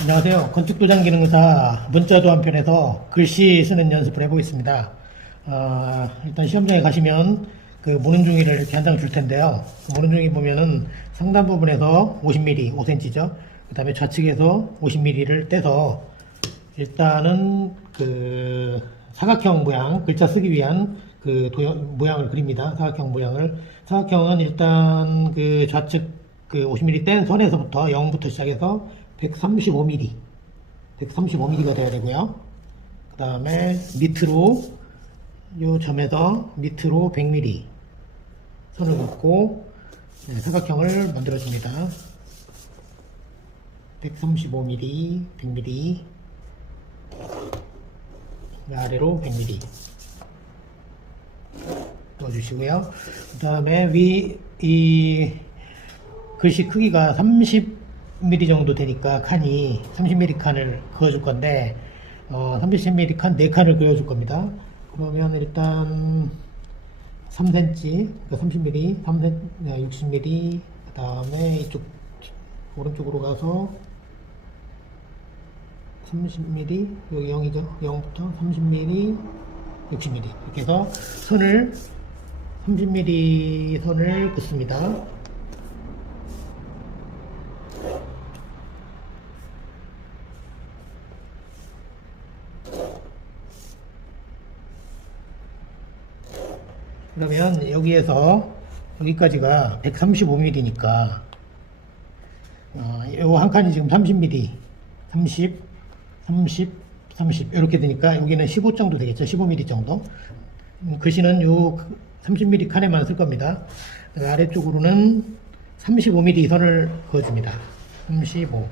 안녕하세요. 건축도장기능사 문자도 한편에서 글씨 쓰는 연습을 해보겠습니다. 일단 시험장에 가시면 그 모눈종이를 이렇게 한 장 줄 텐데요. 모눈종이 보면은 상단 부분에서 50mm, 5cm죠. 그 다음에 좌측에서 50mm를 떼서 일단은 그 사각형 모양, 글자 쓰기 위한 그 모양을 그립니다. 사각형 모양을. 사각형은 일단 그 좌측 그 50mm 뗀 선에서부터 0부터 시작해서 135mm, 135mm가 돼야 되고요. 그 다음에 밑으로, 요 점에서 밑으로 100mm 선을 긋고 사각형을 만들어줍니다. 135mm, 100mm, 아래로 100mm 넣어주시고요. 그 다음에 이 글씨 크기가 30mm 정도 되니까 칸이 30mm 칸을 그어줄 건데 30mm 칸 4칸을 그려줄 겁니다. 그러면 일단 3cm, 그러니까 30mm, 60mm, 그 다음에 이쪽 오른쪽으로 가서 30mm, 여기 0이죠. 0부터 30mm, 60mm 이렇게 해서 선을 30mm 선을 긋습니다. 그러면 여기에서 여기까지가 135mm니까 요 한 칸이 지금 30mm, 30, 30, 30 이렇게 되니까 여기는 15 정도 되겠죠. 15mm 정도. 글씨는 요 30mm 칸에만 쓸 겁니다. 아래쪽으로는 35mm 선을 그어줍니다. 35. 그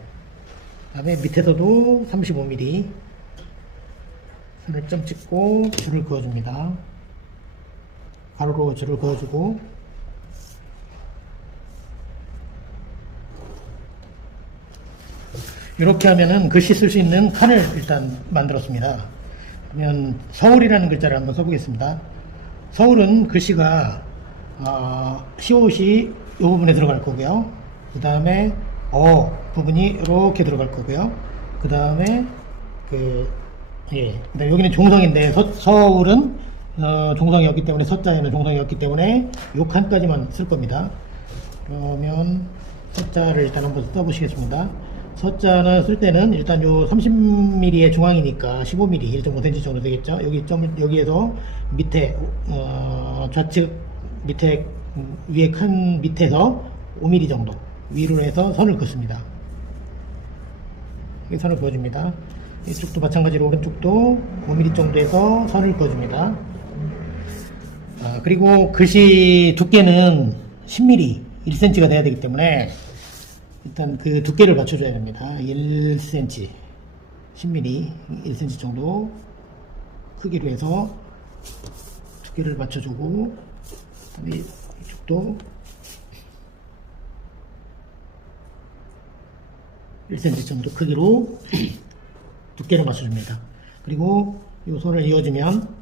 다음에 밑에서도 35mm 선을 점 찍고 줄을 그어줍니다. 가로로 줄을 그어주고 이렇게 하면은 글씨 쓸 수 있는 칸을 일단 만들었습니다. 그러면 서울이라는 글자를 한번 써보겠습니다. 서울은 글씨가 시옷이 이 부분에 들어갈 거고요. 그 다음에 부분이 이렇게 들어갈 거고요. 그 다음에 그다음에 여기는 종성인데 서울은 종성이었기 때문에 서자에는 종성이었기 때문에 요 칸까지만 쓸 겁니다. 그러면 서자를 일단 한번 써보시겠습니다. 서자는 쓸 때는 일단 요 30mm의 중앙이니까 15mm, 1.5cm 정도 되겠죠. 여기에서 밑에 좌측 밑에 위에 칸 밑에서 5mm 정도 위로 해서 선을 긋습니다. 여기 선을 그어줍니다. 이쪽도 마찬가지로 오른쪽도 5mm 정도에서 선을 그어줍니다. 그리고 글씨 두께는 10mm, 1cm가 돼야 되기 때문에 일단 그 두께를 맞춰줘야 됩니다. 1cm, 10mm, 1cm 정도 크기로 해서 두께를 맞춰주고, 그다음에 이쪽도 1cm 정도 크기로 두께를 맞춰줍니다. 그리고 이 선을 이어주면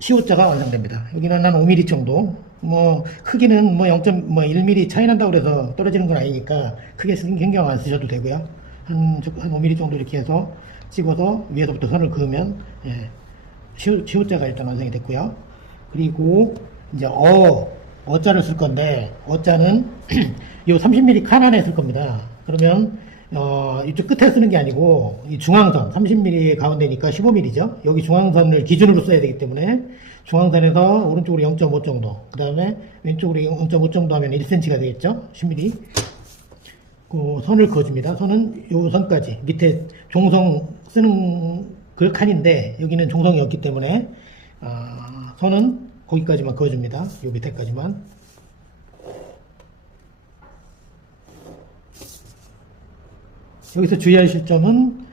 시옷자가 완성됩니다. 여기는 한 5mm 정도, 크기는 0.1mm 차이 난다고 그래서 떨어지는 건 아니니까 크게 신경 안 쓰셔도 되고요. 한 5mm 정도 이렇게 해서 찍어서 위에서부터 선을 그으면, 시옷자가 일단 완성이 됐고요. 그리고 이제 어자를 쓸 건데, 어자는 이 30mm 칸 안에 쓸 겁니다. 그러면 이쪽 끝에 쓰는 게 아니고 이 중앙선 30mm 가운데니까 15mm죠. 여기 중앙선을 기준으로 써야 되기 때문에 중앙선에서 오른쪽으로 0.5 정도, 그 다음에 왼쪽으로 0.5 정도 하면 1cm가 되겠죠. 10mm. 그 선을 그어줍니다. 선은 요 선까지, 밑에 종성 쓰는 그 칸인데 여기는 종성이 없기 때문에 선은 거기까지만 그어줍니다. 요 밑에까지만. 여기서 주의하실 점은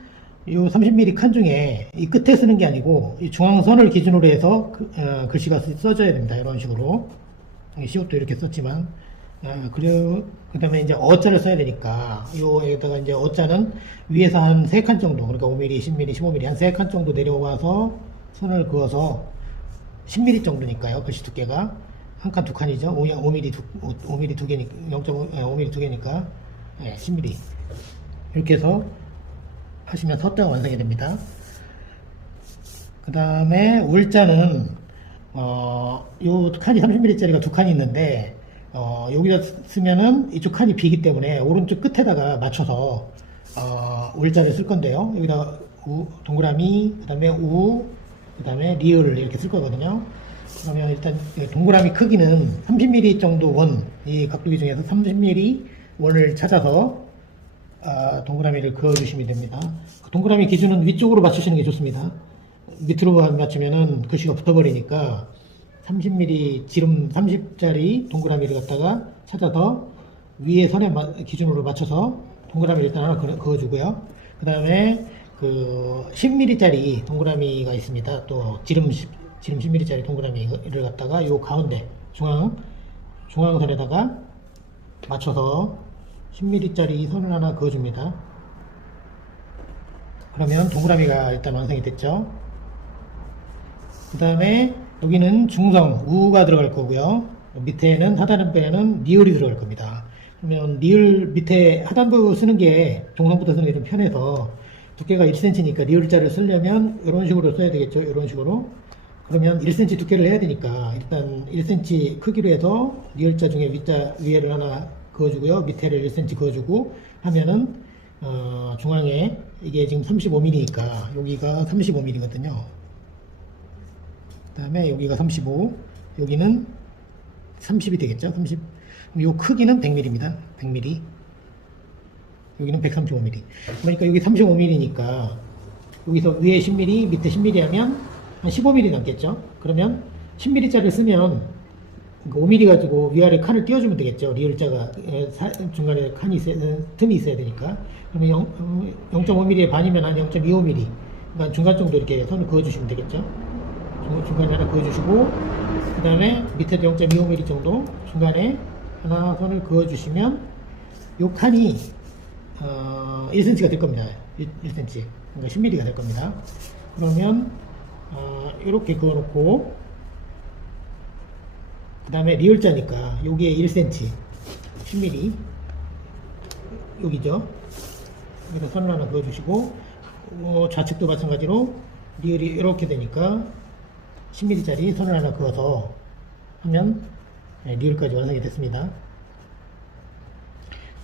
이 30mm 칸 중에 이 끝에 쓰는 게 아니고 이 중앙선을 기준으로 해서 글씨가 써져야 됩니다. 이런 식으로. 시옷도 이렇게 썼지만, 그리고 그 다음에 이제 어자를 써야 되니까 여기다가 이제 어자는 위에서 한 3칸 정도, 그러니까 5mm, 10mm, 15mm 한 3칸 정도 내려와서 선을 그어서 10mm 정도니까요. 글씨 두께가 한 칸, 두 칸이죠. 5mm 두 개니까 0.5mm 두 개니까 10mm. 이렇게 해서 하시면 서자가 완성이 됩니다. 그 다음에 울자는 요 칸이 30mm짜리가 두 칸이 있는데 여기다 쓰면은 이쪽 칸이 비기 때문에 오른쪽 끝에다가 맞춰서 울자를 쓸 건데요. 여기다 동그라미, 그 다음에 그 다음에 리을을 이렇게 쓸 거거든요. 그러면 일단 동그라미 크기는 30mm 정도 원, 이 각도기 중에서 30mm 원을 찾아서 동그라미를 그어주시면 됩니다. 그 동그라미 기준은 위쪽으로 맞추시는 게 좋습니다. 밑으로 맞추면은 글씨가 붙어버리니까 30mm 지름 30짜리 동그라미를 갖다가 찾아서 위에 선에 기준으로 맞춰서 동그라미를 일단 하나 그어주고요. 그 다음에 그 10mm짜리 동그라미가 있습니다. 또 지름 10mm짜리 동그라미를 갖다가 요 가운데 중앙선에다가 맞춰서 10mm짜리 선을 하나 그어줍니다. 그러면 동그라미가 일단 완성이 됐죠. 그 다음에 여기는 중성 우가 들어갈 거고요. 밑에는 하단부에는 리을이 들어갈 겁니다. 그러면 리을 밑에 하단부 쓰는 게 중성부터 쓰는 게 좀 편해서 두께가 1cm니까 리을자를 쓰려면 이런 식으로 써야 되겠죠. 이런 식으로. 그러면 1cm 두께를 해야 되니까 일단 1cm 크기로 해서 리을자 중에 위에를 하나 그어주고요. 밑에를 1cm 그어주고 하면은 중앙에 이게 지금 35mm니까 여기가 35mm거든요. 그 다음에 여기가 35, 여기는 30이 되겠죠. 30. 요 크기는 100mm입니다. 100mm. 여기는 135mm. 그러니까 여기 35mm니까 여기서 위에 10mm, 밑에 10mm 하면 한 15mm 남겠죠. 그러면 10mm짜리를 쓰면 5mm 가지고 위아래 칸을 띄워주면 되겠죠. 리을자가 중간에 틈이 있어야 되니까. 그러면 0.5mm의 반이면 한 0.25mm. 그러니까 중간 정도 이렇게 선을 그어주시면 되겠죠. 중간에 하나 그어주시고, 그 다음에 밑에도 0.25mm 정도 중간에 하나 선을 그어주시면 이 칸이 1cm가 될 겁니다. 1cm. 그러니까 10mm가 될 겁니다. 그러면 이렇게 그어놓고, 그 다음에 리을자니까 여기에 1cm 10mm 여기죠. 여기다 선을 하나 그어주시고, 좌측도 마찬가지로 리을이 이렇게 되니까 10mm짜리 선을 하나 그어서 하면 리을까지 완성이 됐습니다.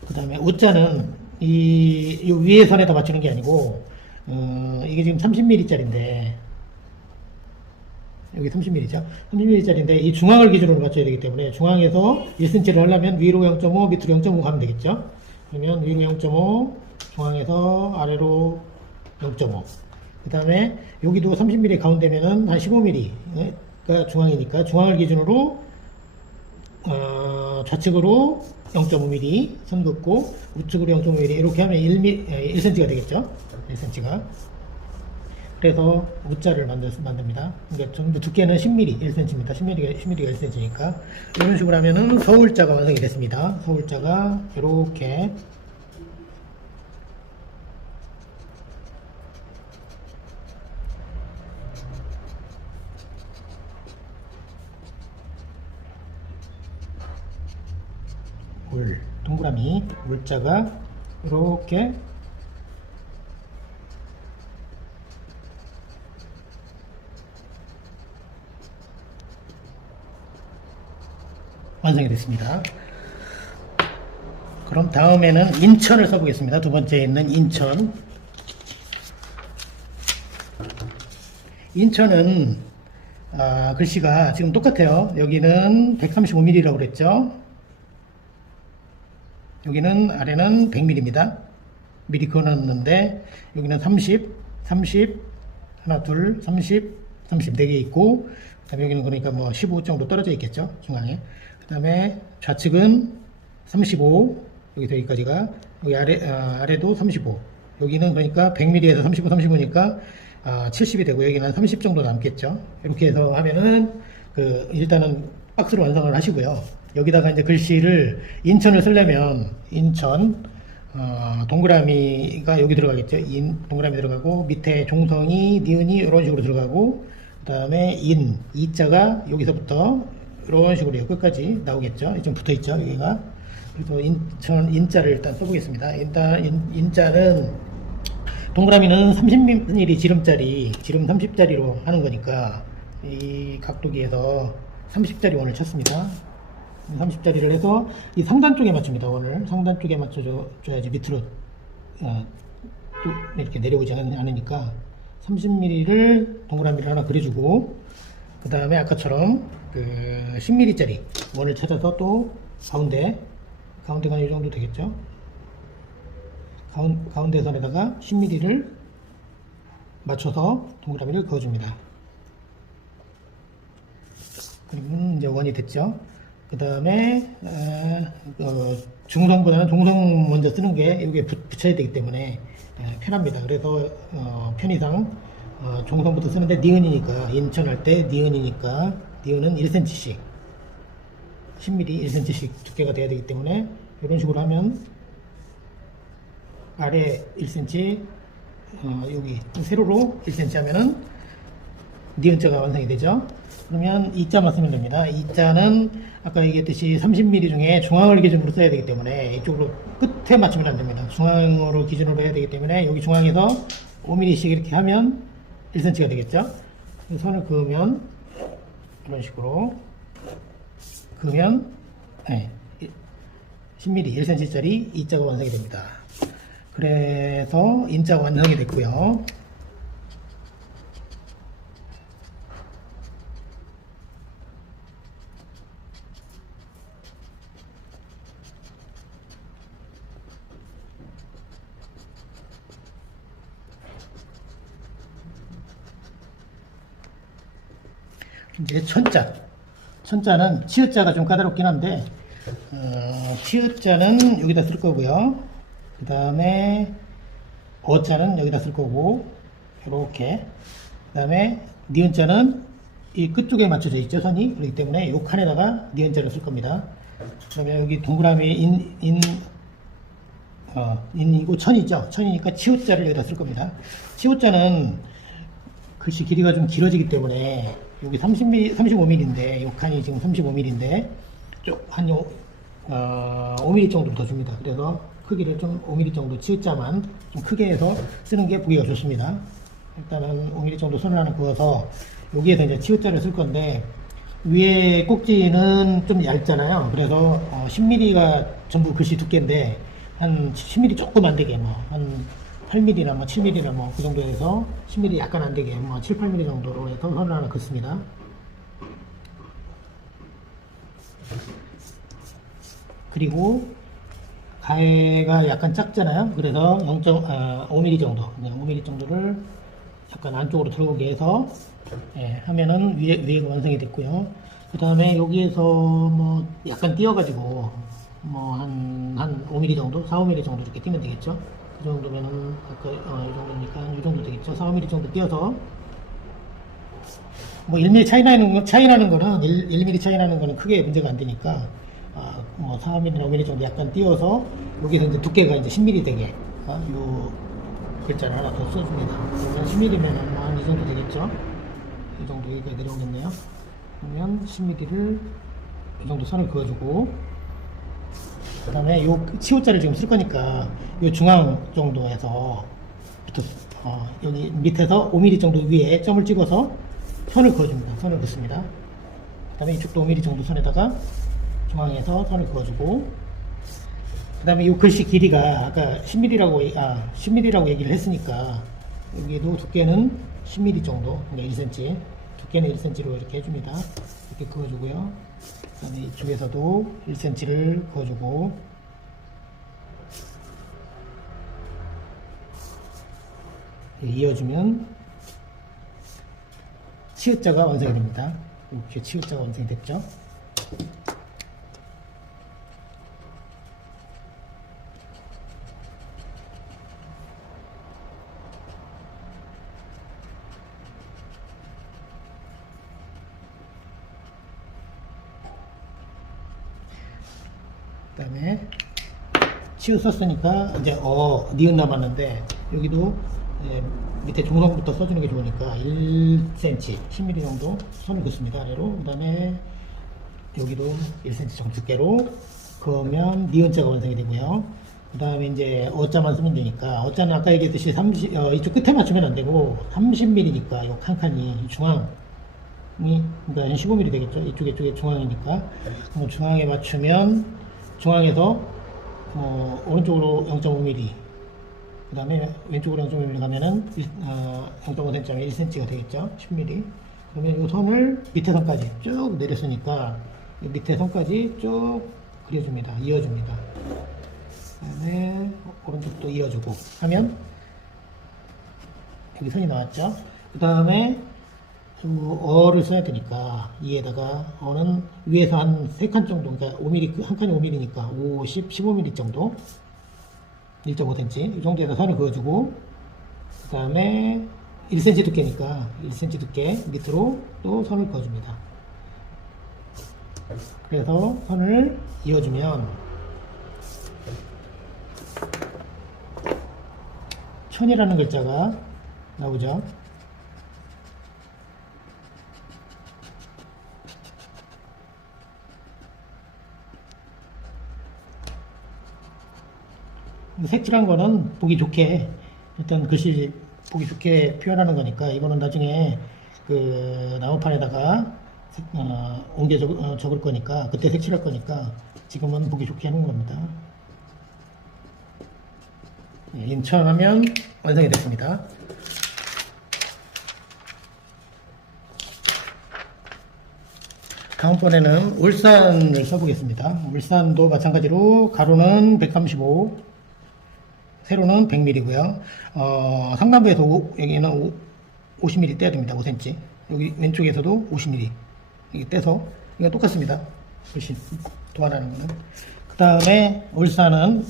그 다음에 우자는 이 위에 선에다 맞추는 게 아니고 이게 지금 30mm짜리인데 여기 30mm죠. 30mm짜리인데 이 중앙을 기준으로 맞춰야 되기 때문에 중앙에서 1cm를 하려면 위로 0.5, 밑으로 0.5 가면 되겠죠. 그러면 위로 0.5, 중앙에서 아래로 0.5. 그 다음에 여기도 30mm 가운데면은 한 15mm가 중앙이니까 중앙을 기준으로 좌측으로 0.5mm 선 긋고 우측으로 0.5mm 이렇게 하면 1cm가 되겠죠. 1cm가. 그래서 우자를 만듭니다. 그러니까 전부 두께는 10mm, 1cm입니다. 10mm가 1cm니까 이런 식으로 하면은 서울자가 완성이 됐습니다. 서울자가 이렇게 동그라미 울자가 이렇게 완성이 됐습니다. 그럼 다음에는 인천을 써보겠습니다. 두 번째에 있는 인천. 인천은 글씨가 지금 똑같아요. 여기는 135mm라고 그랬죠. 여기는 아래는 100mm입니다. 미리 그어놨는데 여기는 30, 30, 하나, 둘, 30, 30 4개 있고, 그 다음에 여기는 그러니까 뭐 15 정도 떨어져 있겠죠. 중앙에. 그 다음에 좌측은 35, 여기서 여기까지가, 여기 아래도 35. 여기는 그러니까 100mm에서 35, 35니까 70이 되고, 여기는 한 30 정도 남겠죠. 이렇게 해서 하면은 일단은 박스로 완성을 하시고요. 여기다가 이제 글씨를 인천을 쓰려면 인천 동그라미가 여기 들어가겠죠. 동그라미 들어가고 밑에 종성이 니은이 이런 식으로 들어가고 그 다음에 이자가 여기서부터 이런 식으로 끝까지 나오겠죠. 좀 붙어 있죠. 여기가 그래서 저는 인자를 일단 써보겠습니다. 일단 인자는 동그라미는 30mm 지름짜리, 지름 30짜리로 하는 거니까 이 각도기에서 30짜리 원을 쳤습니다. 30짜리를 해서 이 상단 쪽에 맞춥니다. 원을 상단 쪽에 맞춰줘야지 밑으로 또 이렇게 내려오지 않으니까 30mm를 동그라미를 하나 그려주고, 그 다음에 아까처럼 그 10mm짜리 원을 찾아서 또 가운데가 이 정도 되겠죠. 가운데 선에다가 10mm를 맞춰서 동그라미를 그어줍니다. 그리고 이제 원이 됐죠. 그 다음에 중성보다는 동성 먼저 쓰는 게 여기에 붙여야 되기 때문에 편합니다. 그래서 편의상 종성부터 쓰는데 니은이니까, 인천할 때 니은이니까 니은은 1cm씩 10mm 1cm씩 두께가 돼야 되기 때문에 이런 식으로 하면 아래 1cm 여기 세로로 1cm 하면은 니은자가 완성이 되죠. 그러면 이자만 쓰면 됩니다. 이자는 아까 얘기했듯이 30mm 중에 중앙을 기준으로 써야 되기 때문에 이쪽으로 끝에 맞추면 안 됩니다. 중앙으로 기준으로 해야 되기 때문에 여기 중앙에서 5mm씩 이렇게 하면 1cm가 되겠죠. 선을 그으면 이런 식으로 그으면 10mm 1cm짜리 이자가 완성이 됩니다. 그래서 인자가 완성이 됐고요. 이제 천자는 치읓자가 좀 까다롭긴 한데 치읓자는 여기다 쓸 거고요. 그 다음에 어자는 여기다 쓸 거고, 이렇게. 그 다음에 니은자는 이 끝쪽에 맞춰져 있죠, 선이. 그렇기 때문에 이 칸에다가 니은자를 쓸 겁니다. 그러면 여기 동그라미 인이고 천이죠. 천이니까 치읓자를 여기다 쓸 겁니다. 치읓자는 글씨 길이가 좀 길어지기 때문에 여기 35mm인데, 이 칸이 지금 35mm인데 한 5mm 정도 더 줍니다. 그래서 크기를 좀 5mm 정도, 치읓자만 좀 크게 해서 쓰는 게 보기가 좋습니다. 일단은 5mm 정도 선을 하나 그어서 여기에서 이제 치읓자를 쓸 건데, 위에 꼭지는 좀 얇잖아요. 그래서 10mm가 전부 글씨 두께인데 한 10mm 조금 안 되게 한 8mm나 7mm나 그 정도 해서 10mm 약간 안 되게 7, 8mm 정도로 해서 선을 하나 긋습니다. 그리고 가해가 약간 작잖아요. 그래서 0.5mm 정도, 5mm 정도를 약간 안쪽으로 들어오게 해서 하면은 위에가 완성이 됐고요. 그 다음에 여기에서 약간 띄어가지고 한 5mm 정도, 4, 5mm 정도 이렇게 띄면 되겠죠. 이 정도면은 아까 이 정도니까 이 정도 되겠죠. 4, 5mm 정도 띄어서 1mm 차이 나는 거는 1mm 차이 나는 거는 크게 문제가 안 되니까 4, 5mm, 5mm 정도 약간 띄어서 여기서 이제 두께가 이제 10mm 되게 요 글자를 하나 더 써줍니다. 그러면 10mm면은 한 이 정도 되겠죠. 이 정도 여기까지 내려오겠네요. 그러면 10mm를 이 정도 선을 그어주고, 그 다음에 요 치읓자를 지금 쓸 거니까 요 중앙 정도에서 여기 밑에서 5mm 정도 위에 점을 찍어서 선을 그어줍니다. 선을 긋습니다. 그 다음에 이쪽도 5mm 정도 선에다가 중앙에서 선을 그어주고, 그 다음에 이 글씨 길이가 아까 10mm라고 얘기를 했으니까 여기도 두께는 10mm 정도, 그러니까 1cm, 두께는 1cm로 이렇게 해줍니다. 이렇게 그어주고요. 그 다음에 이쪽에서도 1cm를 그어주고, 이어주면 치읓자가 완성이 됩니다. 이렇게 치읓자가 완성이 됐죠. 그 다음에 치읓 썼으니까 이제 니은 남았는데, 여기도 밑에 중성부터 써주는 게 좋으니까 1cm 10mm 정도 선을 긋습니다. 아래로. 그 다음에 여기도 1cm 정도 두께로 그으면 니은자가 완성이 되고요. 그 다음에 이제 어자만 쓰면 되니까, 어자는 아까 얘기했듯이 이쪽 끝에 맞추면 안 되고 30mm니까 이 칸칸이 중앙이, 그러니까 15mm 되겠죠. 이쪽에 중앙이니까. 그럼 중앙에 맞추면 중앙에서 오른쪽으로 0.5mm, 그 다음에 왼쪽으로 0.5mm 가면은 0.5cm, 1cm가 되겠죠. 10mm. 그러면 이 선을 밑에 선까지 쭉 내렸으니까 이 밑에 선까지 쭉 그려줍니다. 이어줍니다. 그 다음에 오른쪽도 이어주고 하면 여기 선이 나왔죠. 그 다음에 어를 써야 되니까 이에다가 어는 위에서 한 3칸 정도, 그러니까 5mm, 한 칸이 5mm니까 50, 15mm 정도, 1.5cm 이 정도에다 선을 그어주고, 그 다음에 1cm 두께니까 1cm 두께 밑으로 또 선을 그어줍니다. 그래서 선을 이어주면 천이라는 글자가 나오죠. 색칠한 거는 보기 좋게, 일단 글씨 보기 좋게 표현하는 거니까, 이거는 나중에 그 나무판에다가 옮겨 적을 거니까, 그때 색칠할 거니까 지금은 보기 좋게 하는 겁니다. 인천하면 완성이 됐습니다. 다음번에는 울산을 써보겠습니다. 울산도 마찬가지로 가로는 135, 세로는 100mm고요. 상단부에서 여기는 50mm 떼야 됩니다. 5cm. 여기 왼쪽에서도 50mm 이게 떼서, 이건 똑같습니다. 글씨 도안하는 거는. 그 다음에 울산은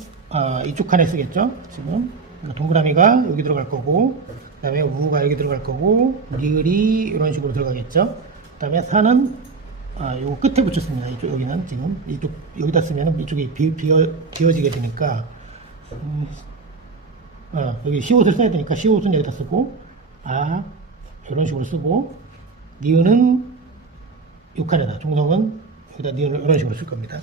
이쪽 칸에 쓰겠죠. 지금 동그라미가 여기 들어갈 거고, 그 다음에 우가 여기 들어갈 거고, 리을이 이런 식으로 들어가겠죠. 그 다음에 산은 요 끝에 붙였습니다. 이쪽, 여기는 지금 이쪽 여기다 쓰면 이쪽이 비어지게 되니까, 여기 시옷을 써야 되니까 시옷은 여기다 쓰고, 이런 식으로 쓰고, 니은은 요 칸에다, 종성은 여기다 니은을 이런 식으로 쓸 겁니다.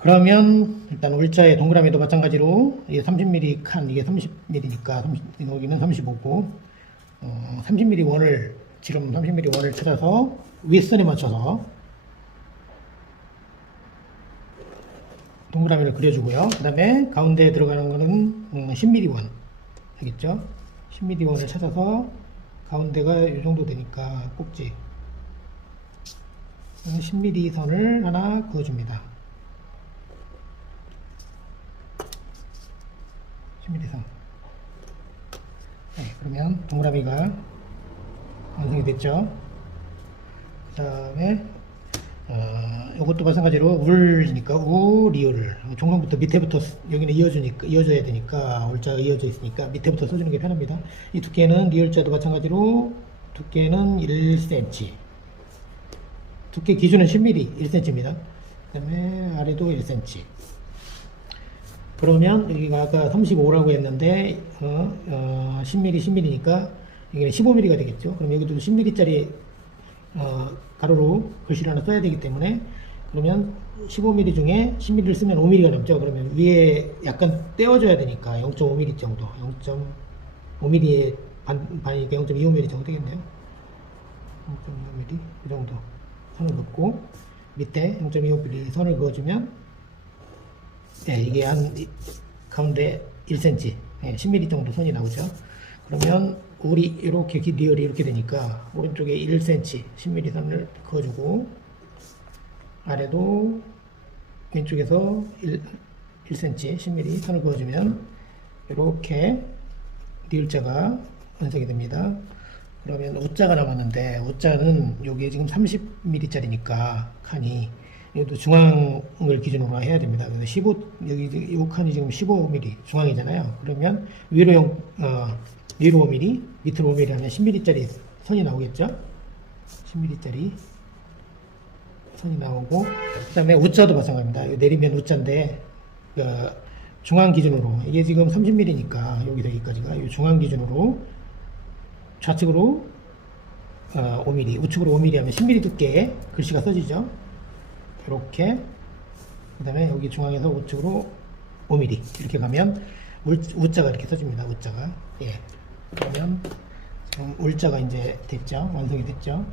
그러면 일단 울자의 동그라미도 마찬가지로 이게 30mm 칸, 이게 30mm니까 여기는 35고 30mm 원을, 지름 30mm 원을 찾아서 윗선에 맞춰서 동그라미를 그려주고요. 그 다음에 가운데에 들어가는 거는 10mm 원 되겠죠. 10mm 원을 찾아서 가운데가 이 정도 되니까 꼭지 10mm 선을 하나 그어줍니다. 10mm 선. 네, 그러면 동그라미가 완성이 됐죠. 그 다음에 이것도 마찬가지로 울이니까 리을, 종성부터 밑에부터 여기는 이어져야 되니까, 울자가 이어져 있으니까 밑에부터 써주는 게 편합니다. 이 두께는 리을자도 마찬가지로 두께는 1cm, 두께 기준은 10mm 1cm입니다. 그 다음에 아래도 1cm. 그러면 여기가 아까 35라고 했는데 10mm 10mm니까 여기는 15mm가 되겠죠. 그럼 여기도 10mm짜리 가로로 글씨를 하나 써야 되기 때문에, 그러면 15mm 중에 10mm를 쓰면 5mm가 남죠. 그러면 위에 약간 떼어줘야 되니까 0.5mm 정도, 0.5mm의 반이니까 0.25mm 정도 되겠네요. 0.5mm 이 정도 선을 긋고 밑에 0.25mm 선을 그어주면, 이게 한 가운데 1cm, 10mm 정도 선이 나오죠. 그러면 울이 이렇게 리얼이 이렇게 되니까 오른쪽에 1cm 10mm 선을 그어주고, 아래도 왼쪽에서 1cm 10mm 선을 그어주면 이렇게 리을자가 완성이 됩니다. 그러면 우자가 남았는데, 우자는 여기 지금 30mm 짜리니까 칸이, 이것도 중앙을 기준으로 해야 됩니다. 그래서 15, 여기 이 칸이 지금 15mm 중앙이잖아요. 그러면 위로 5mm, 밑으로 5mm 하면 10mm짜리 선이 나오겠죠? 10mm짜리 선이 나오고, 그 다음에 우자도 마찬가지입니다. 내리면 우자인데, 중앙 기준으로, 이게 지금 30mm니까 여기서 여기까지가 이 중앙 기준으로 좌측으로 5mm, 우측으로 5mm 하면 10mm 두께의 글씨가 써지죠. 이렇게 그 다음에 여기 중앙에서 우측으로 5mm 이렇게 가면 우자가 이렇게 써집니다. 우자가. 예. 그러면 지금 울자가 이제 됐죠. 완성이 됐죠.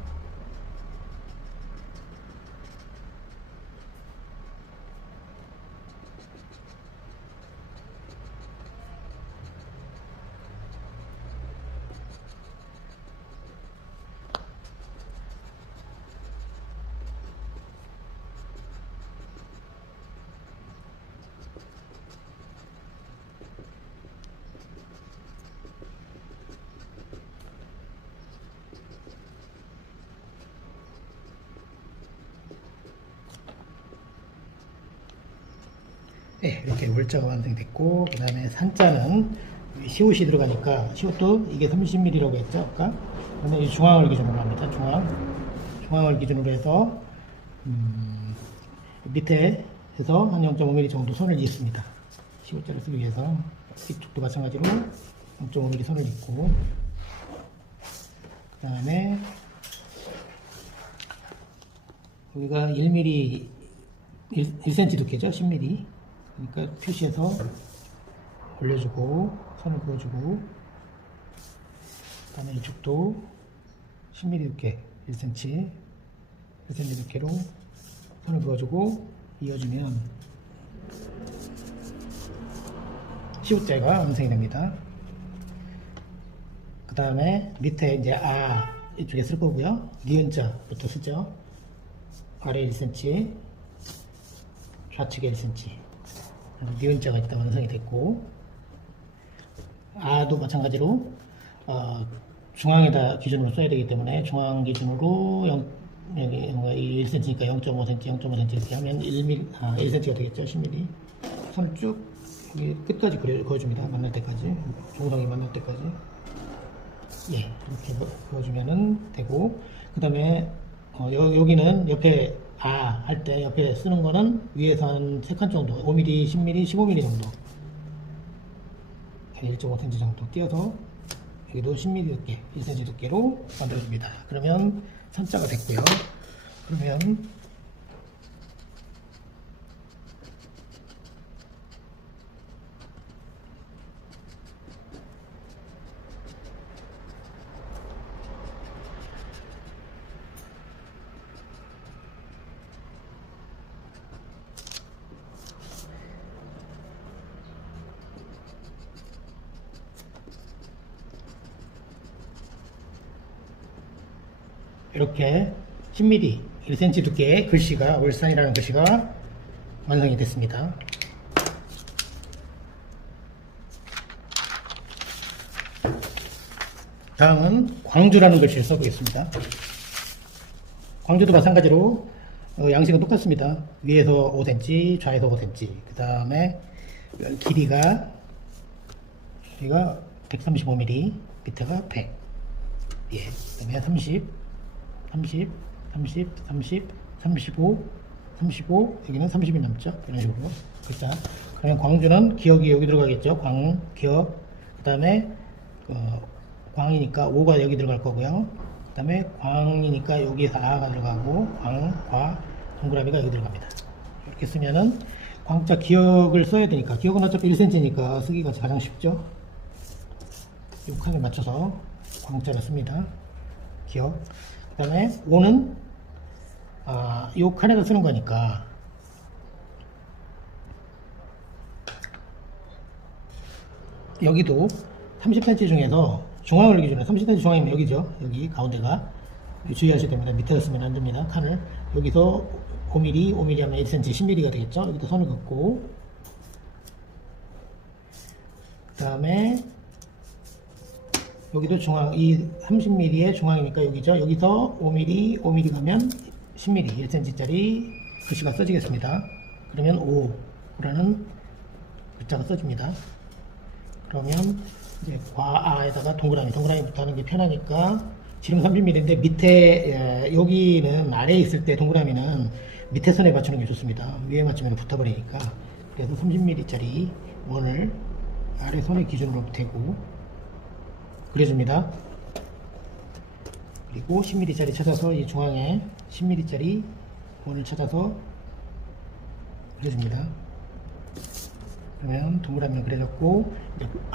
네, 이렇게 물자가 완성됐고, 그 다음에 산자는 시옷이 들어가니까, 시옷도 이게 30mm라고 했죠, 아까? 그러면 이 중앙을 기준으로 합니다. 중앙을 기준으로 해서, 밑에 해서 한 0.5mm 정도 선을 잇습니다. 시옷자를 쓰기 위해서. 이쪽도 마찬가지로 0.5mm 선을 잇고, 그 다음에, 여기가 1mm, 1cm 두께죠, 10mm. 그러니까 표시해서 올려주고 선을 그어주고, 그 다음에 이쪽도 10mm 두께 1cm 두께로 선을 그어주고 이어주면 시옷자가 완성이 됩니다. 그 다음에 밑에 이제 이쪽에 쓸 거고요. 니은자부터 쓰죠. 아래 1cm, 좌측에 1cm. 니은자가 일단 완성이 됐고, 아도 마찬가지로 중앙에다 기준으로 써야 되기 때문에 중앙 기준으로 여기 1cm니까 0.5cm, 0.5cm 이렇게 하면 1cm가 되겠죠. 10mm. 선을 쭉 여기 끝까지 그어줍니다. 만날 때까지, 중성이 만날 때까지. 예, 이렇게 그어주면은 되고, 그 다음에 여기는 옆에 할 때 옆에 쓰는 거는 위에서 한 3칸 정도, 5mm, 10mm, 15mm 정도, 1.5cm 정도 띄어서 여기도 10mm 두께, 1cm 두께로 만들어줍니다. 그러면 산자가 됐고요. 그러면 이렇게 10mm, 1cm 두께의 글씨가, 울산이라는 글씨가 완성이 됐습니다. 다음은 광주라는 글씨를 써보겠습니다. 광주도 마찬가지로 양식은 똑같습니다. 위에서 5cm, 좌에서 5cm. 그 다음에 길이가 135mm, 밑에가 100. 예, 그 다음에 30, 30, 30, 30, 35, 35, 여기는 30이 남죠. 이런 식으로. 자, 그러면 광주는 기억이 여기 들어가겠죠. 기억. 그 다음에, 광이니까 5가 여기 들어갈 거고요. 그 다음에 광이니까 여기에서 아가 들어가고, 과, 동그라미가 여기 들어갑니다. 이렇게 쓰면은, 광자 기억을 써야 되니까, 기억은 어차피 1cm니까 쓰기가 가장 쉽죠. 이 칸에 맞춰서 광자를 씁니다. 기억. 그 다음에 5는 요 칸에다 쓰는 거니까 여기도 30cm 중에서 중앙을 기준으로 30cm 중앙이면 여기죠. 여기 가운데가 주의하셔야 됩니다. 밑에다 쓰면 안 됩니다. 칸을 여기서 5mm, 5mm 하면 1cm, 10mm가 되겠죠. 여기다 선을 긋고, 그 다음에 여기도 중앙, 이 30mm의 중앙이니까 여기죠. 여기서 5mm, 5mm 가면 10mm, 1cm짜리 글씨가 써지겠습니다. 그러면 5라는 글자가 써집니다. 그러면 이제 과아에다가 동그라미부터 하는 게 편하니까, 지름 30mm인데 밑에, 여기는 아래에 있을 때 동그라미는 밑에 선에 맞추는 게 좋습니다. 위에 맞추면 붙어버리니까. 그래서 30mm짜리 원을 아래 선의 기준으로 대고 그려줍니다. 그리고 10mm짜리 찾아서 이 중앙에 10mm짜리 원을 찾아서 그려줍니다. 그러면 동그라미는 그려졌고,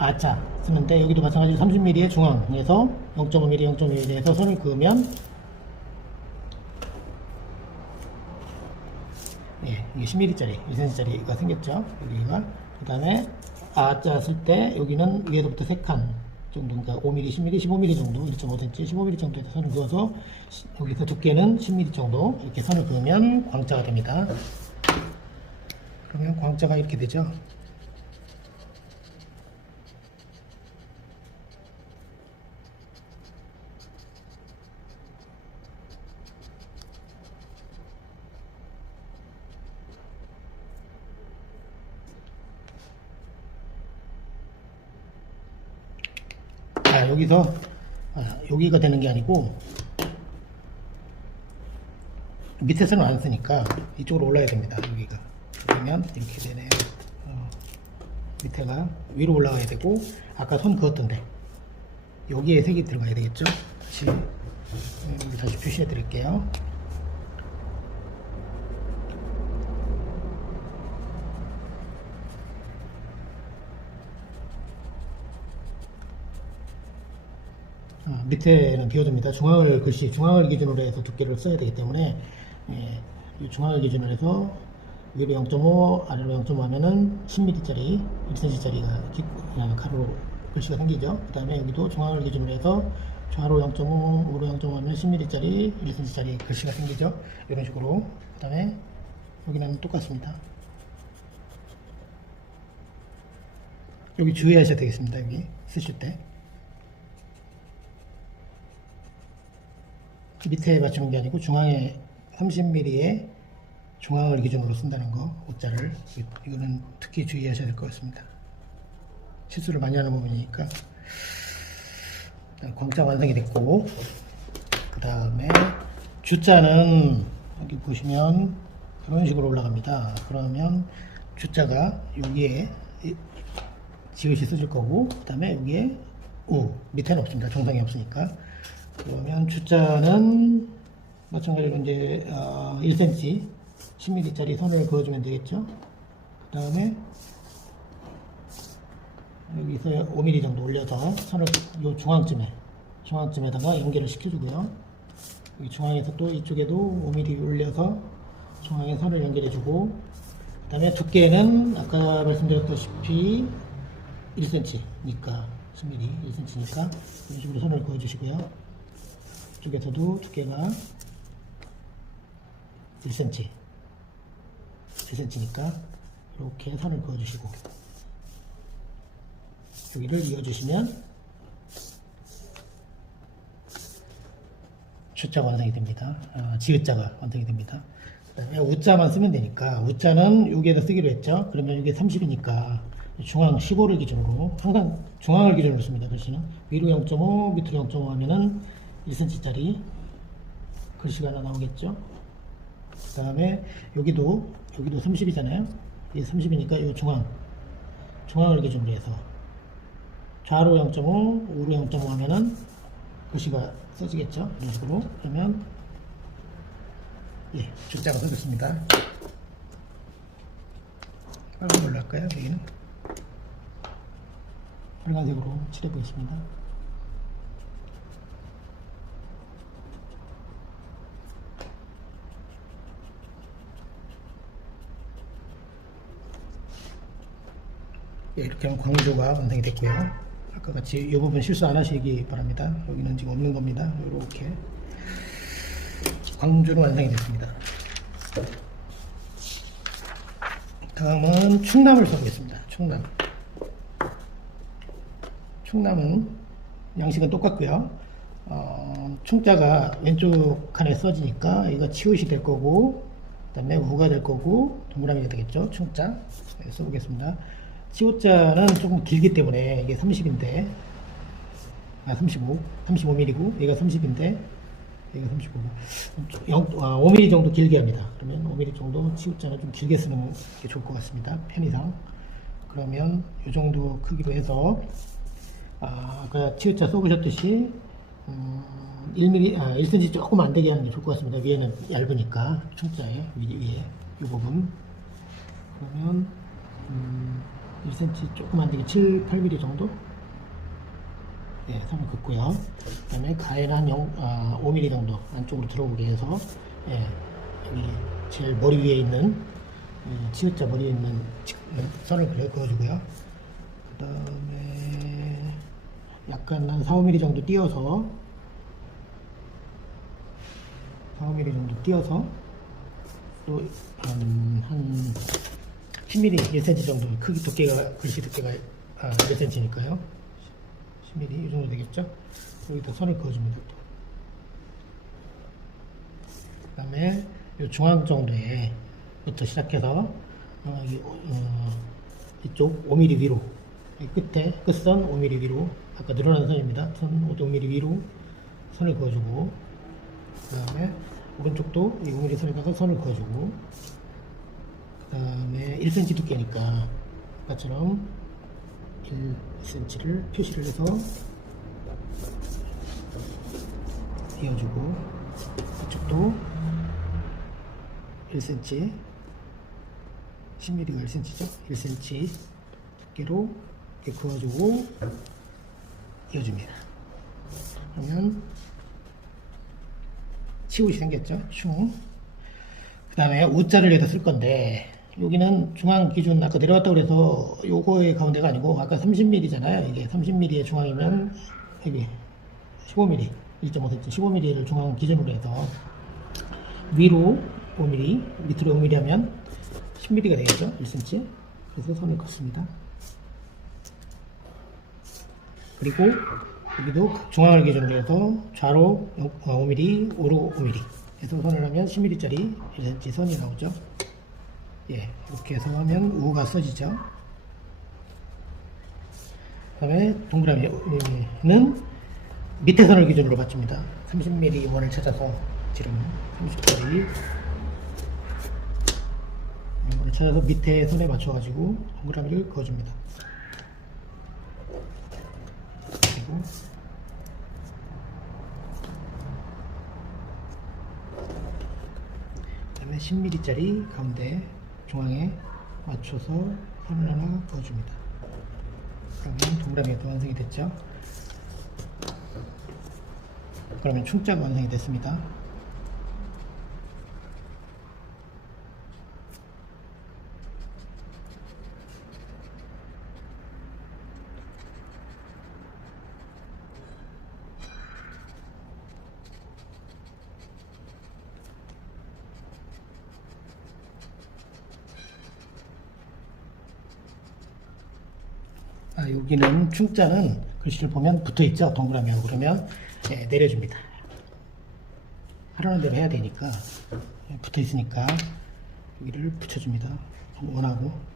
A자 쓰는데 여기도 마찬가지로 30mm의 중앙에서 0.5mm, 0.5mm에서 선을 그으면, 예, 이게 10mm짜리, 1cm짜리가 생겼죠. 여기가. 그 다음에 A자 쓸 때 여기는 위에서부터 3칸 정도, 그러니까 5mm, 10mm, 15mm 정도, 1.5cm, 15mm 정도에서 선을 그어서 여기서 두께는 10mm 정도 이렇게 선을 그으면 광자가 됩니다. 그러면 광자가 이렇게 되죠. 자, 여기서 여기가 되는 게 아니고 밑에서는 안 쓰니까 이쪽으로 올라야 됩니다. 여기가 그러면 이렇게 되네요. 밑에가 위로 올라가야 되고 아까 선 그었던데 여기에 색이 들어가야 되겠죠. 다시 표시해 드릴게요. 밑에는 비워둡니다. 중앙을 기준으로 해서 두께를 써야 되기 때문에, 예, 이 중앙을 기준으로 해서 위로 0.5, 아래로 0.5 하면은 10mm짜리, 1cm짜리가 가로로 글씨가 생기죠. 그 다음에 여기도 중앙을 기준으로 해서 좌로 0.5, 우로 0.5 하면 10mm짜리, 1cm짜리 글씨가 생기죠. 이런 식으로. 그 다음에 여기는 똑같습니다. 여기 주의하셔야 되겠습니다. 여기 쓰실 때. 밑에 맞추는 게 아니고 중앙에 30mm의 중앙을 기준으로 쓴다는 거, 오자를. 이거는 특히 주의하셔야 될 것 같습니다. 실수를 많이 하는 부분이니까. 광자 완성이 됐고, 그 다음에 주자는 여기 보시면 이런 식으로 올라갑니다. 그러면 주자가 여기에 지읒이 써질 거고, 그 다음에 여기에 우, 밑에는 없습니다. 정상이 없으니까. 그러면 주자는 마찬가지로 이제 1cm 10mm짜리 선을 그어주면 되겠죠. 그 다음에 여기서 5mm 정도 올려서 선을 요 중앙쯤에다가 연결을 시켜주고요. 여기 중앙에서 또 이쪽에도 5mm 올려서 중앙에 선을 연결해주고, 그 다음에 두께는 아까 말씀드렸다시피 1cm니까 10mm 1cm니까 이런 식으로 선을 그어주시고요. 이쪽에서도 두께가 1cm니까 이렇게 선을 그어주시고 여기를 이어주시면 주자가 완성이 됩니다. 지읒자가 완성이 됩니다. 그 다음에 우자만 쓰면 되니까, 우자는 여기에다 쓰기로 했죠. 그러면 이게 30이니까 중앙 15를 기준으로, 항상 중앙을 기준으로 씁니다. 글씨는 위로 0.5 밑으로 0.5 하면은 1cm짜리 글씨가 하나 나오겠죠. 그 다음에 여기도 30이잖아요. 이게 30이니까 이 중앙을 기준으로 해서 좌로 0.5, 우로 0.5 하면은 글씨가 써지겠죠. 이런 식으로. 그러면, 예, 주자가 써졌습니다. 빨간 걸로 할까요? 여기는 빨간색으로 칠해 보겠습니다. 예, 이렇게 하면 광조가 완성이 됐고요. 아까 같이 이 부분 실수 안 하시기 바랍니다. 여기는 지금 없는 겁니다. 이렇게 광조는 완성이 됐습니다. 다음은 충남을 써보겠습니다. 충남은 양식은 똑같고요. 충자가 왼쪽 칸에 써지니까 이거 치읓이 될 거고, 그 다음에 우가 될 거고, 동그라미가 되겠죠. 충자. 네, 써보겠습니다. 치읓자는 조금 길기 때문에 이게 30인데, 35mm고, 얘가 30인데, 얘가 35. 5mm 정도 길게 합니다. 그러면 5mm 정도 치읓자는 좀 길게 쓰는 게 좋을 것 같습니다. 편의상. 그러면 이 정도 크기로 해서, 아까 치읓자 써보셨듯이, 1cm 조금 안 되게 하는 게 좋을 것 같습니다. 위에는 얇으니까, 충자에, 위에, 이 부분. 그러면 1cm 조금 안 되게 7, 8mm 정도? 네, 선을 긋고요. 그 다음에 가에는 한 5mm 정도 안쪽으로 들어오게 해서, 예, 여기 제일 머리 위에 있는, 치읓자 머리에 있는 선을 그어주고요. 그 다음에 약간 한 4, 5mm 정도 띄어서, 4, 5mm 정도 띄어서, 또, 한 10mm, 1cm 정도 크기 두께가, 글씨 두께가 1cm니까요. 10mm 이 정도 되겠죠? 여기다 선을 그어줍니다. 그 다음에 이 중앙 정도에부터 시작해서 이쪽 5mm 위로, 이 끝에 끝선 5mm 위로, 아까 늘어난 선입니다. 선 5mm 위로 선을 그어주고, 그 다음에 오른쪽도 이 5mm 선에다가 선을 그어주고, 그 다음에 1cm 두께니까 아까처럼 1cm를 표시를 해서 이어주고, 이쪽도 1cm, 10mm가 1cm죠? 1cm 두께로 이렇게 그어주고 이어줍니다. 그러면 치읓이 생겼죠? 흉. 그 다음에 U자를 여기다 쓸 건데, 여기는 중앙 기준 아까 내려왔다고 그래서 요거의 가운데가 아니고, 아까 30mm잖아요. 이게 30mm의 중앙이면 여기 15mm, 1.5cm, 15mm를 중앙 기준으로 해서 위로 5mm, 밑으로 5mm 하면 10mm가 되겠죠? 1cm. 그래서 선을 긋습니다. 그리고 여기도 중앙을 기준으로 해서 좌로 5mm, 우로 5mm 해서 선을 하면 10mm짜리 1cm 선이 나오죠. 예, 이렇게 해서 하면 우가 써지죠. 그 다음에 동그라미는 밑에 선을 기준으로 받칩니다. 30mm 원을 찾아서 지름 30짜리 원을 찾아서 밑에 선에 맞춰가지고 동그라미를 그어줍니다. 그리고 그 다음에 10mm짜리 가운데 중앙에 맞춰서 선을 하나 그어줍니다. 그러면 동그라미가 또 완성이 됐죠. 그러면 충자가 완성이 됐습니다. 여기는 충자는 글씨를 보면 붙어있죠. 동그라미하고. 그러면 내려줍니다. 하라는 대로 해야 되니까 붙어있으니까 여기를 붙여줍니다. 원하고.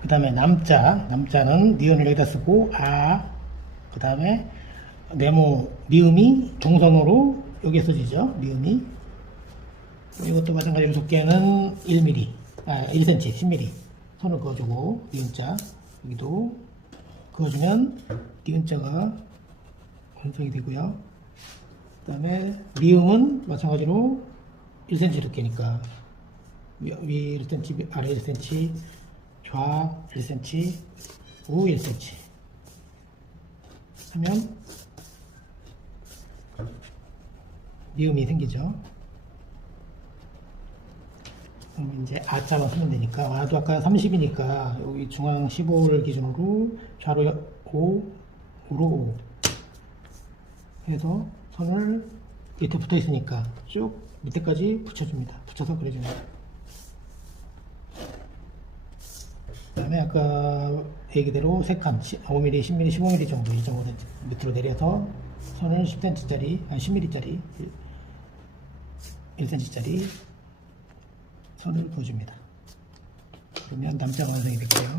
그 다음에 남자는 니은을 여기다 쓰고, 그 다음에 네모, 미음이 동성으로 여기에 써지죠. 미음이. 이것도 마찬가지로 두께는 1mm, 1cm, 10mm 선을 그어주고, 니은자, 여기도 그어주면 니은자가 완성이 되고요. 그 다음에 미음은 마찬가지로 1cm 두께니까 위 1cm, 아래 1cm, 좌 1cm, 우 1cm 하면 미음이 생기죠. 그럼 이제 아자만 쓰면 되니까, 아도 아까 30이니까 여기 중앙 15를 기준으로 좌로 5, 우로 5 해서 선을 밑에 붙어 있으니까 쭉 밑에까지 붙여줍니다. 붙여서 그려줍니다. 그 다음에 아까 얘기대로 3칸 5mm, 10mm, 15mm 정도 이 정도 밑으로 내려서 선을 10cm짜리, 10mm짜리 1cm짜리 선을 그어줍니다. 그러면 남자가 완성이 됐고요.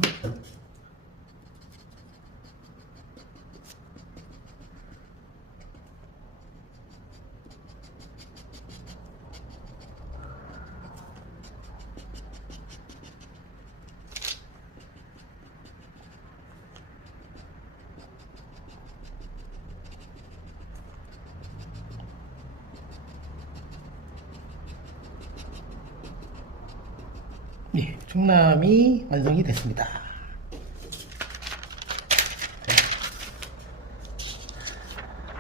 충남이 완성이 됐습니다.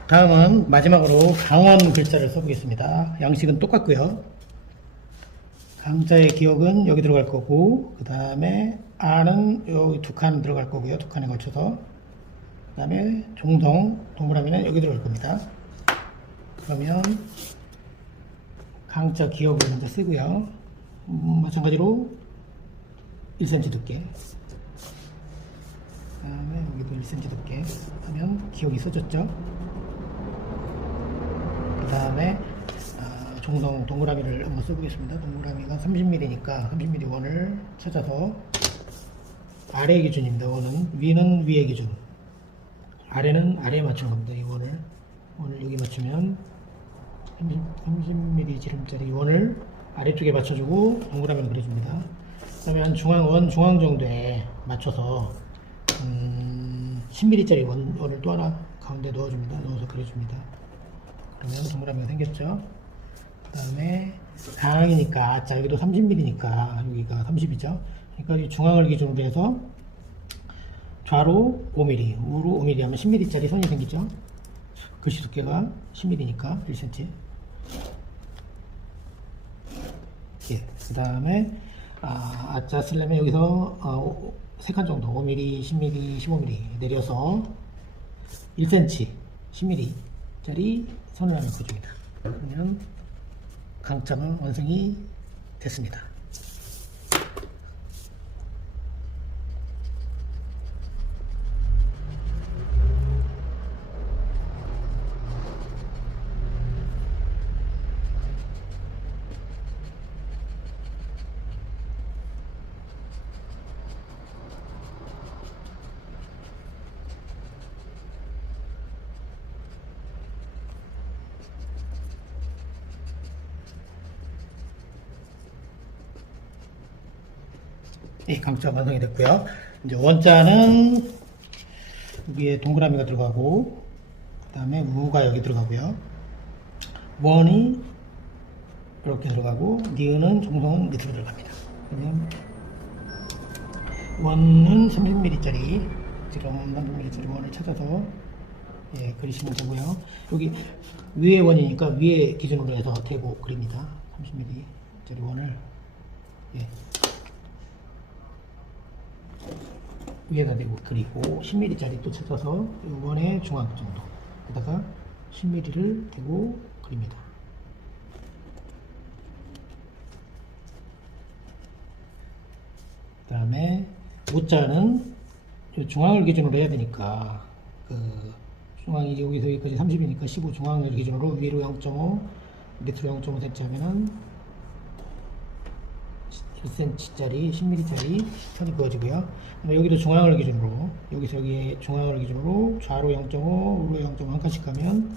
다음은 마지막으로 강원 글자를 써보겠습니다. 양식은 똑같고요. 강자의 기억은 여기 들어갈 거고, 그 다음에 아는 여기 두 칸 들어갈 거고요. 두 칸에 걸쳐서. 그 다음에 종성, 동그라미는 여기 들어갈 겁니다. 그러면 강자 기억을 먼저 쓰고요. 마찬가지로 1cm 두께. 그 다음에 여기도 1cm 두께 하면 기억이 써졌죠. 그 다음에 종성 동그라미를 한번 써보겠습니다. 동그라미가 30mm니까 30mm 원을 찾아서 아래 기준입니다. 원은 위는 위의 기준, 아래는 아래에 맞추는 겁니다. 이 원을 여기 맞추면 30mm 지름짜리 원을 아래쪽에 맞춰주고 동그라미를 그려줍니다. 그 다음에 한 원 중앙 정도에 맞춰서 10mm짜리 원을 또 하나 가운데 넣어줍니다. 넣어서 그려줍니다. 그러면 동그라미가 생겼죠. 그 다음에 강이니까, 자, 여기도 30mm니까 여기가 30이죠. 그러니까 이 중앙을 기준으로 해서 좌로 5mm, 우로 5mm 하면 10mm짜리 선이 생기죠. 글씨 두께가 10mm니까 1cm. 예, 그 다음에 아자 쓰려면 여기서 3칸 정도 5mm, 10mm, 15mm 내려서 1cm, 10mm짜리 선을 하나 그어줍니다. 그러면 강자는 완성이 됐습니다. 이 강자 완성이 됐고요. 이제 원자는 여기에 동그라미가 들어가고, 그 다음에 우가 여기 들어가고요. 원이 이렇게 들어가고, 니은은 종성은 밑으로 들어갑니다. 그러면 원은 30mm짜리, 지금 30mm짜리 원을 찾아서 그리시면 되고요. 여기 위에 원이니까 위에 기준으로 해서 대고 그립니다. 30mm짜리 원을 위에다 대고 그리고 10mm짜리 또 찾아서 원의 중앙 정도 에다가 10mm를 대고 그립니다. 그 다음에 오자는 중앙을 기준으로 해야 되니까 중앙이 여기서 여기까지 30이니까 15 중앙을 기준으로 위로 0.5 밑으로 0.5cm 하면은 1cm짜리 10mm짜리 선이 그어지고요. 여기도 중앙을 기준으로 여기서 여기에 중앙을 기준으로 좌로 0.5 우로 0.5 한 칸씩 가면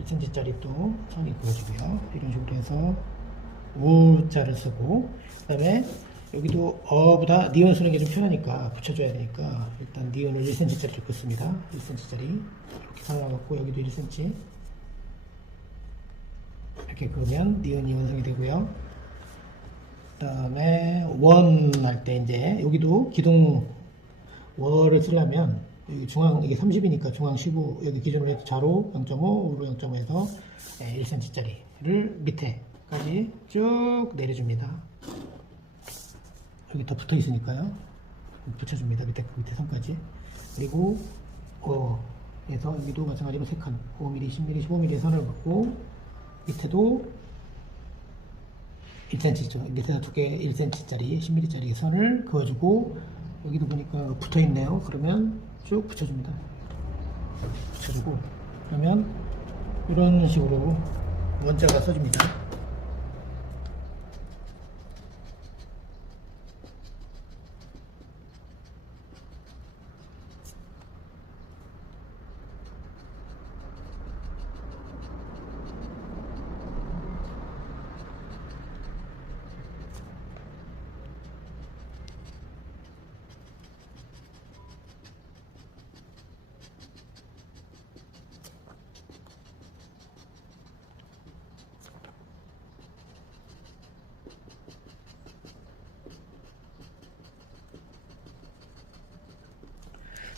1cm짜리 또 선이 그어지고요. 이런 식으로 해서 우자를 쓰고, 그 다음에 여기도 어보다 니은 쓰는 게 좀 편하니까 붙여줘야 되니까 일단 니은을 1cm짜리를 긋습니다. 1cm짜리 이렇게 잘라갖고 여기도 1cm 이렇게 그으면 니은이 완성이 되고요. 그 다음에 원 할 때 이제 여기도 기둥 월을 쓰려면 여기 중앙 이게 30이니까 중앙 15 여기 기준으로 해서 좌로 0.5 우로 0.5 해서 1cm짜리를 밑에까지 쭉 내려줍니다. 여기 더 붙어 있으니까요. 붙여줍니다. 밑에 선까지. 그리고 해서 여기도 마찬가지로 3칸 5mm, 10mm, 15mm 선을 긋고 밑에도 1cm죠. 밑에다 두께 1cm짜리 10mm짜리 선을 그어주고 여기도 보니까 붙어 있네요. 그러면 쭉 붙여줍니다. 붙여주고 그러면 이런 식으로 원자가 써집니다.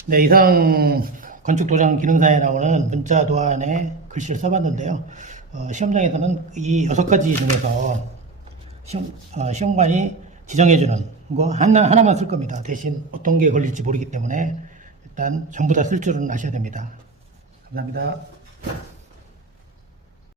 네, 이상 건축 도장 기능사에 나오는 문자 도안에 글씨를 써봤는데요. 시험장에서는 이 6가지 중에서 시험관이 지정해주는 거 하나만 쓸 겁니다. 대신 어떤 게 걸릴지 모르기 때문에 일단 전부 다 쓸 줄은 아셔야 됩니다. 감사합니다.